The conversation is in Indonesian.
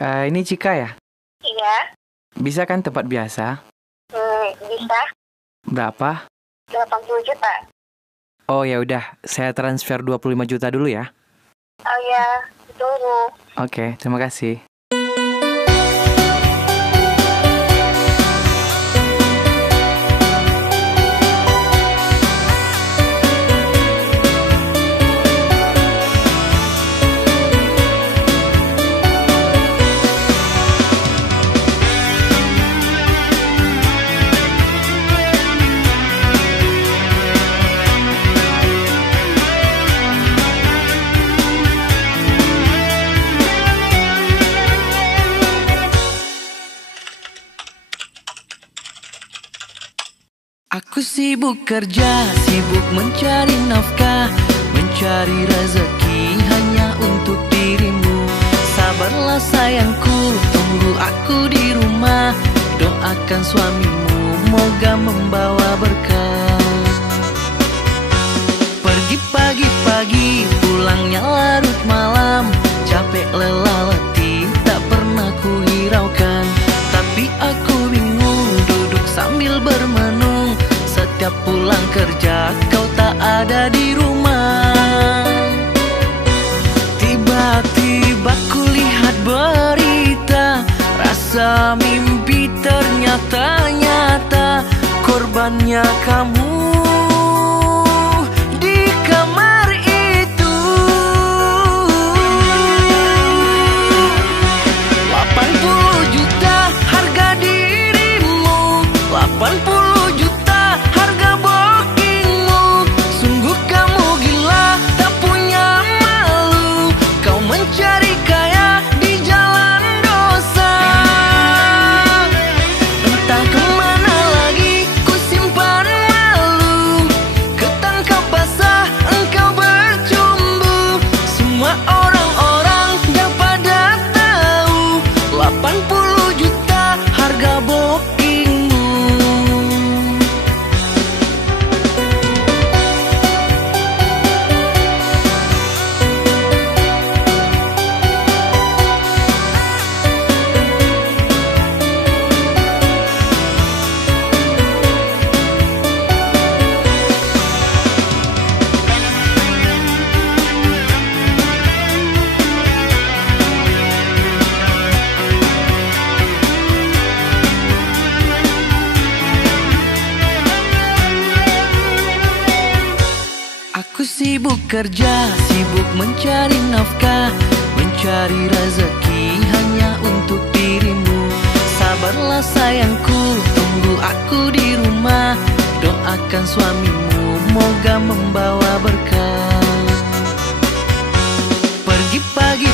Ini Cika ya? Iya. Bisa kan tempat biasa? Bisa. Berapa? 80 juta. Oh ya udah, saya transfer 25 juta dulu ya. Oh ya, tunggu. Oke, terima kasih. Aku sibuk kerja, sibuk mencari nafkah, mencari rezeki hanya untuk dirimu. Sabarlah sayangku, tunggu aku di rumah. Doakan suamimu, moga membawa berkah. Pergi pagi-pagi, pulangnya larut malam. Capek lelah letih, tak pernah ku hiraukan. Tapi aku bingung, duduk sambil bermenung. Setiap pulang kerja, kau tak ada di rumah. Tiba-tiba ku lihat berita, rasa mimpi ternyata nyata. Korbannya kamu di kamar itu. 80 juta harga dirimu, 80 juta harga bookingmu. Sungguh kamu gila, tak punya malu. Kau mencari kaya di jalan dosa. Entah kemana lagi ku simpan malu. Ketangkap basah engkau bercumbu. Semua orang-orang dah pada tahu. 80 juta harga bookingmu. Aku sibuk kerja, sibuk mencari nafkah, mencari rezeki hanya untuk dirimu. Sabarlah sayangku, tunggu aku di rumah. Doakan suamimu, moga membawa berkah. Pergi pagi